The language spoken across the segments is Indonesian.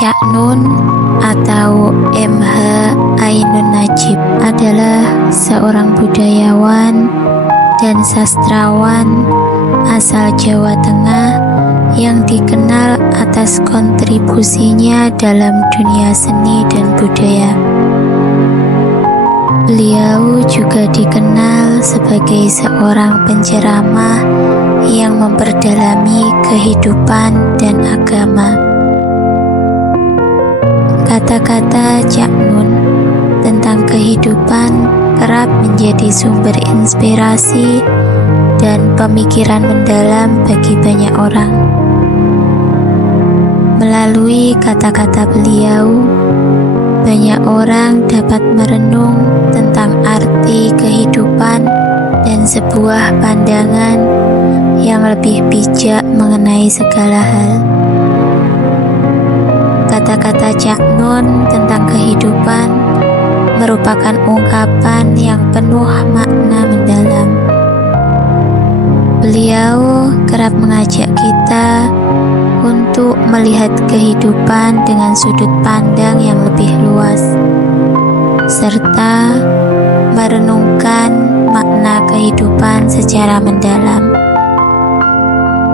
Cak Nun atau M.H. Ainun Najib adalah seorang budayawan dan sastrawan asal Jawa Tengah yang dikenal atas kontribusinya dalam dunia seni dan budaya. Beliau juga dikenal sebagai seorang penceramah yang memperdalami kehidupan dan agama. Kata-kata Cak Nun tentang kehidupan kerap menjadi sumber inspirasi dan pemikiran mendalam bagi banyak orang. Melalui kata-kata beliau, banyak orang dapat merenung tentang arti kehidupan dan sebuah pandangan yang lebih bijak mengenai segala hal. Kata-kata Cak Nun tentang kehidupan merupakan ungkapan yang penuh makna mendalam. Beliau kerap mengajak kita untuk melihat kehidupan dengan sudut pandang yang lebih luas, serta merenungkan makna kehidupan secara mendalam.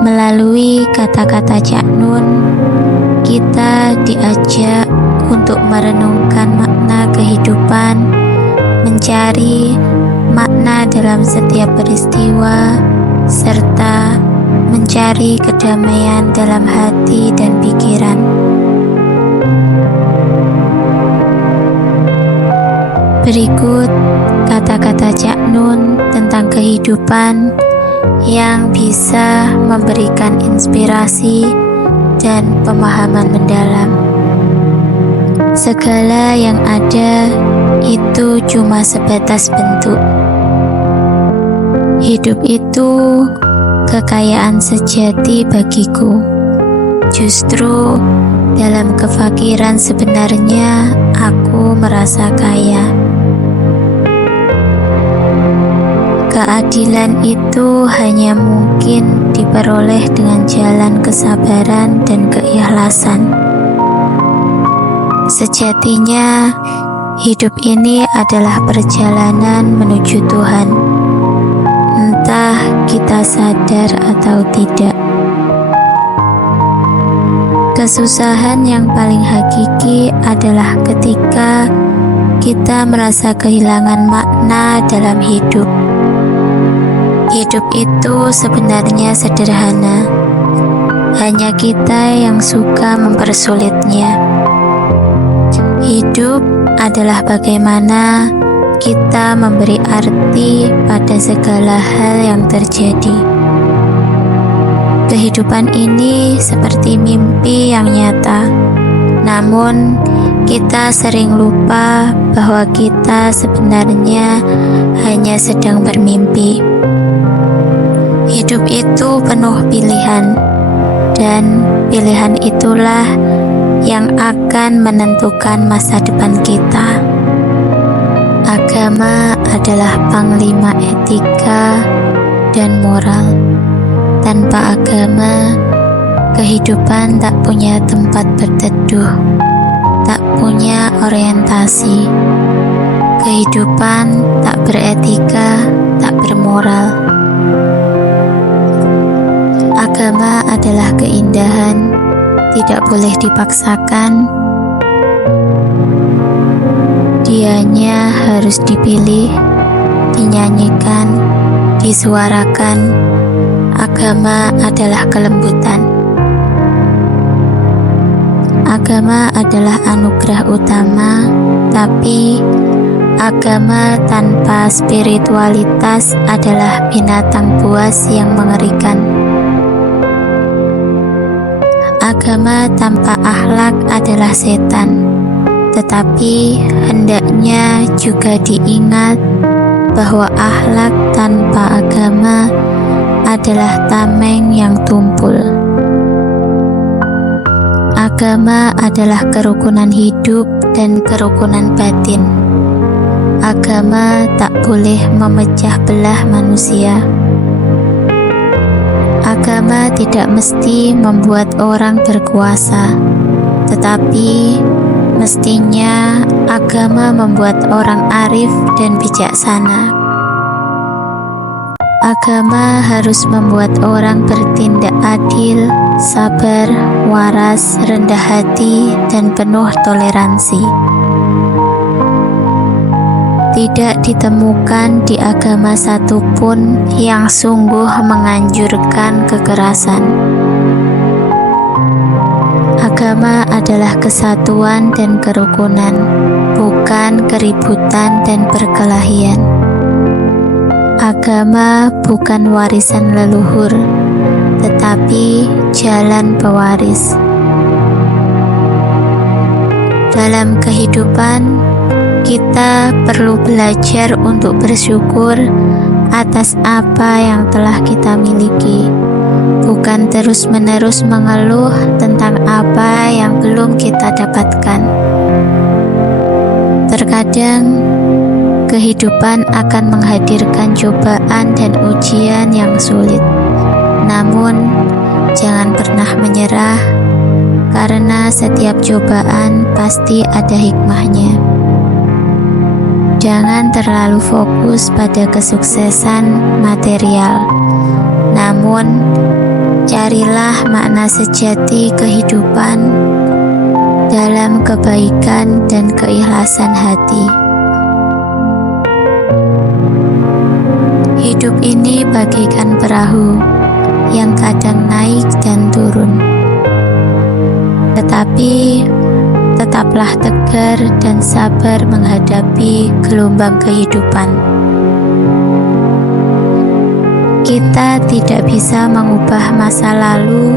Melalui kata-kata Cak Nun, kita diajak untuk merenungkan makna kehidupan, mencari makna dalam setiap peristiwa, serta mencari kedamaian dalam hati dan pikiran. Berikut kata-kata Cak Nun tentang kehidupan yang bisa memberikan inspirasi dan pemahaman mendalam. Segala yang ada itu cuma sebatas bentuk. Hidup itu kekayaan sejati bagiku. Justru dalam kefakiran sebenarnya aku merasa kaya. Keadilan itu hanya mungkin diperoleh dengan jalan kesabaran dan keikhlasan. Sejatinya, hidup ini adalah perjalanan menuju Tuhan. Entah kita sadar atau tidak. Kesusahan yang paling hakiki adalah ketika kita merasa kehilangan makna dalam hidup. Hidup itu sebenarnya sederhana, hanya kita yang suka mempersulitnya. Hidup adalah bagaimana kita memberi arti pada segala hal yang terjadi. Kehidupan ini seperti mimpi yang nyata, namun kita sering lupa bahwa kita sebenarnya hanya sedang bermimpi. Hidup itu penuh pilihan, dan pilihan itulah yang akan menentukan masa depan kita. Agama adalah panglima etika dan moral. Tanpa agama, kehidupan tak punya tempat berteduh, tak punya orientasi. Kehidupan tak beretika, tak bermoral. Agama adalah keindahan, tidak boleh dipaksakan. Dianya harus dipilih, dinyanyikan, disuarakan. Agama adalah kelembutan. Agama adalah anugerah utama, tapi agama tanpa spiritualitas adalah binatang buas yang mengerikan. Agama tanpa akhlak adalah setan, tetapi hendaknya juga diingat bahwa akhlak tanpa agama adalah tameng yang tumpul. Agama adalah kerukunan hidup dan kerukunan batin. Agama tak boleh memecah belah manusia. Agama tidak mesti membuat orang berkuasa, Tetapi mestinya agama membuat orang arif dan bijaksana. Agama harus membuat orang bertindak adil, sabar, waras, rendah hati, dan penuh toleransi. Tidak ditemukan di agama satupun yang sungguh menganjurkan kekerasan. Agama adalah kesatuan dan kerukunan, bukan keributan dan perkelahian. Agama bukan warisan leluhur, tetapi jalan pewaris. Dalam kehidupan, kita perlu belajar untuk bersyukur atas apa yang telah kita miliki, bukan terus-menerus mengeluh tentang apa yang belum kita dapatkan. Terkadang, kehidupan akan menghadirkan cobaan dan ujian yang sulit. Namun, jangan pernah menyerah, karena setiap cobaan pasti ada hikmahnya. Jangan terlalu fokus pada kesuksesan material, namun carilah makna sejati kehidupan dalam kebaikan dan keikhlasan hati. Hidup ini bagaikan perahu yang kadang naik dan turun. Tetapi tetaplah tegar dan sabar menghadapi gelombang kehidupan. Kita tidak bisa mengubah masa lalu,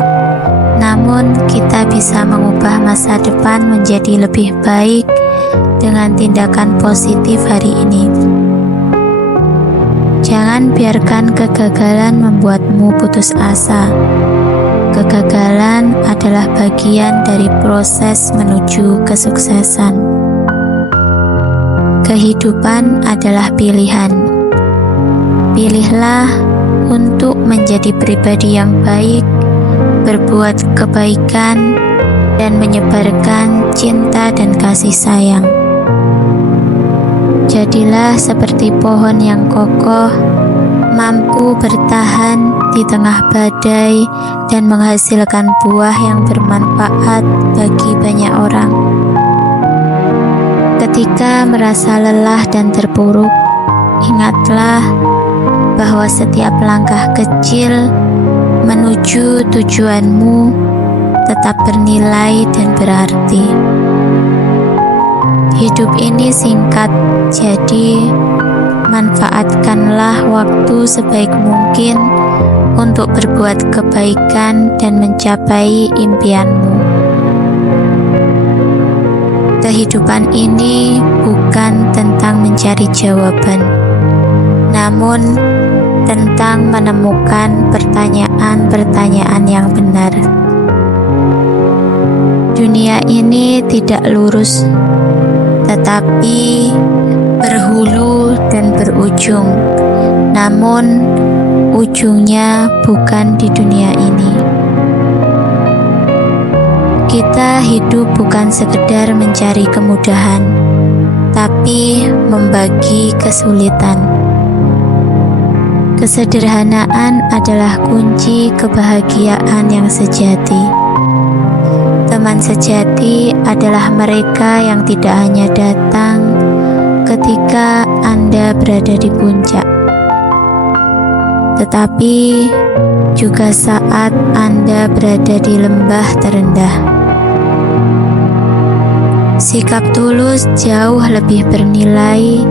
namun kita bisa mengubah masa depan menjadi lebih baik dengan tindakan positif hari ini. Jangan biarkan kegagalan membuatmu putus asa. Kegagalan adalah bagian dari proses menuju kesuksesan. Kehidupan adalah pilihan. Pilihlah untuk menjadi pribadi yang baik, berbuat kebaikan, dan menyebarkan cinta dan kasih sayang. Jadilah seperti pohon yang kokoh, mampu bertahan di tengah badai dan menghasilkan buah yang bermanfaat bagi banyak orang. Ketika merasa lelah dan terpuruk, ingatlah bahwa setiap langkah kecil menuju tujuanmu tetap bernilai dan berarti. Hidup ini singkat, jadi manfaatkanlah waktu sebaik mungkin untuk berbuat kebaikan dan mencapai impianmu. Kehidupan ini bukan tentang mencari jawaban, namun tentang menemukan pertanyaan-pertanyaan yang benar. Dunia ini tidak lurus, tetapi berhulu dan berujung. Namun, ujungnya bukan di dunia ini. Kita hidup bukan sekedar mencari kemudahan, tapi membagi kesulitan. Kesederhanaan adalah kunci kebahagiaan yang sejati. Teman sejati adalah mereka yang tidak hanya datang ketika Anda berada di puncak, tetapi juga saat Anda berada di lembah terendah. Sikap tulus jauh lebih bernilai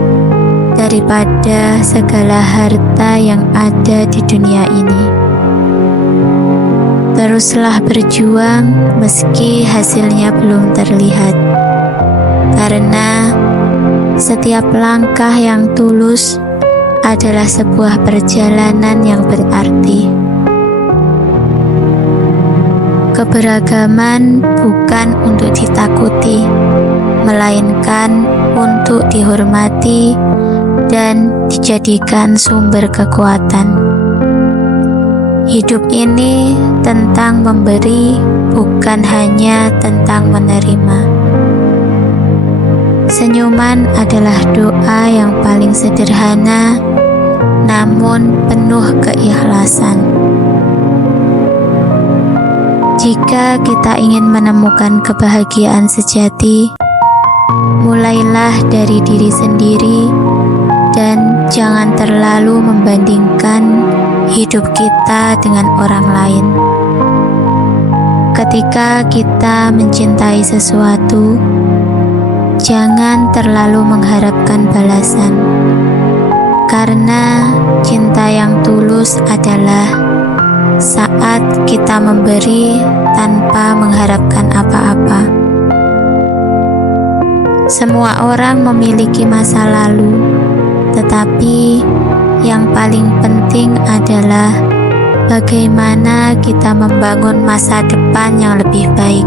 daripada segala harta yang ada di dunia ini. Teruslah berjuang meski hasilnya belum terlihat, karena setiap langkah yang tulus adalah sebuah perjalanan yang berarti. Keberagaman bukan untuk ditakuti, melainkan untuk dihormati dan dijadikan sumber kekuatan. Hidup ini tentang memberi, bukan hanya tentang menerima. Senyuman adalah doa yang paling sederhana, namun penuh keikhlasan. Jika kita ingin menemukan kebahagiaan sejati, mulailah dari diri sendiri dan jangan terlalu membandingkan hidup kita dengan orang lain. Ketika kita mencintai sesuatu, jangan terlalu mengharapkan balasan, karena cinta yang tulus adalah saat kita memberi tanpa mengharapkan apa-apa. Semua orang memiliki masa lalu, tetapi yang paling penting adalah bagaimana kita membangun masa depan yang lebih baik.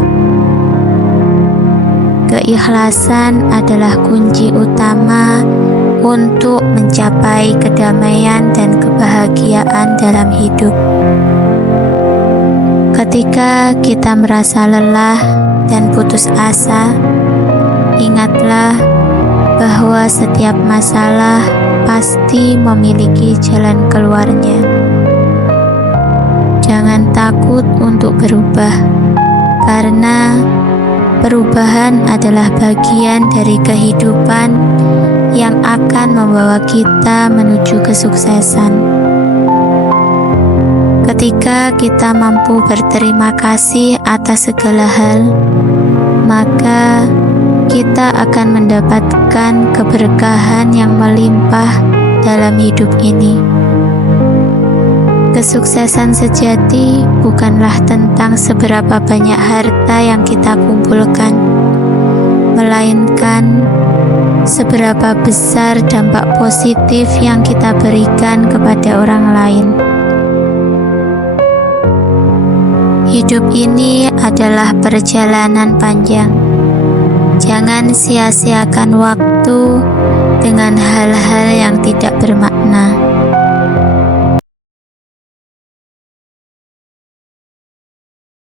Keikhlasan adalah kunci utama untuk mencapai kedamaian dan kebahagiaan dalam hidup. Ketika kita merasa lelah dan putus asa, ingatlah bahwa setiap masalah pasti memiliki jalan keluarnya. Jangan takut untuk berubah, karena perubahan adalah bagian dari kehidupan yang akan membawa kita menuju kesuksesan. Ketika kita mampu berterima kasih atas segala hal, maka kita akan mendapatkan keberkahan yang melimpah dalam hidup ini. Kesuksesan sejati bukanlah tentang seberapa banyak harta yang kita kumpulkan, melainkan seberapa besar dampak positif yang kita berikan kepada orang lain. Hidup ini adalah perjalanan panjang. Jangan sia-siakan waktu dengan hal-hal yang tidak bermakna.